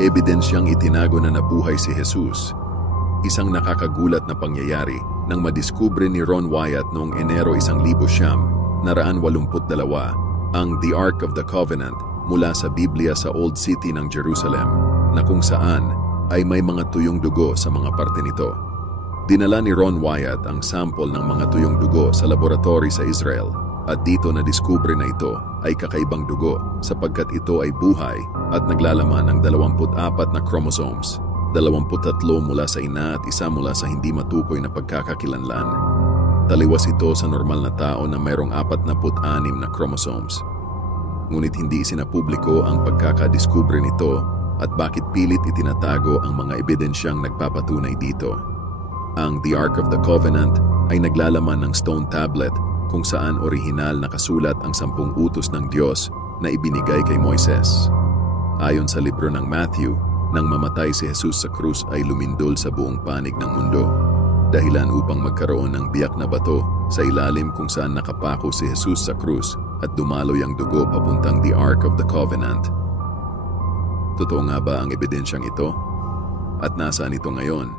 ebidensyang itinago na nabuhay si Jesus. Isang nakakagulat na pangyayari nang madiskubre ni Ron Wyatt noong Enero 1982 ang The Ark of the Covenant mula sa Biblia sa Old City ng Jerusalem, na kung saan ay may mga tuyong dugo sa mga parte nito. Dinala ni Ron Wyatt ang sample ng mga tuyong dugo sa laboratory sa Israel, at dito nadiskubre na ito ay kakaibang dugo sapagkat ito ay buhay at naglalaman ng 24 na chromosomes, 23 mula sa ina at isa mula sa hindi matukoy na pagkakakilanlan. Taliwas ito sa normal na tao na mayroong 46 na chromosomes. Ngunit hindi isinapubliko ang pagkakadiskubre nito at bakit pilit itinatago ang mga ebidensyang nagpapatunay dito. Ang The Ark of the Covenant ay naglalaman ng stone tablet kung saan orihinal nakasulat ang 10 utos ng Diyos na ibinigay kay Moises. Ayon sa libro ng Matthew, nang mamatay si Jesus sa krus ay lumindol sa buong panig ng mundo, dahilan upang magkaroon ng biyak na bato sa ilalim kung saan nakapako si Jesus sa krus at dumaloy ang dugo papuntang The Ark of the Covenant. Totoo nga ba ang ebidensyang ito? At nasaan ito ngayon?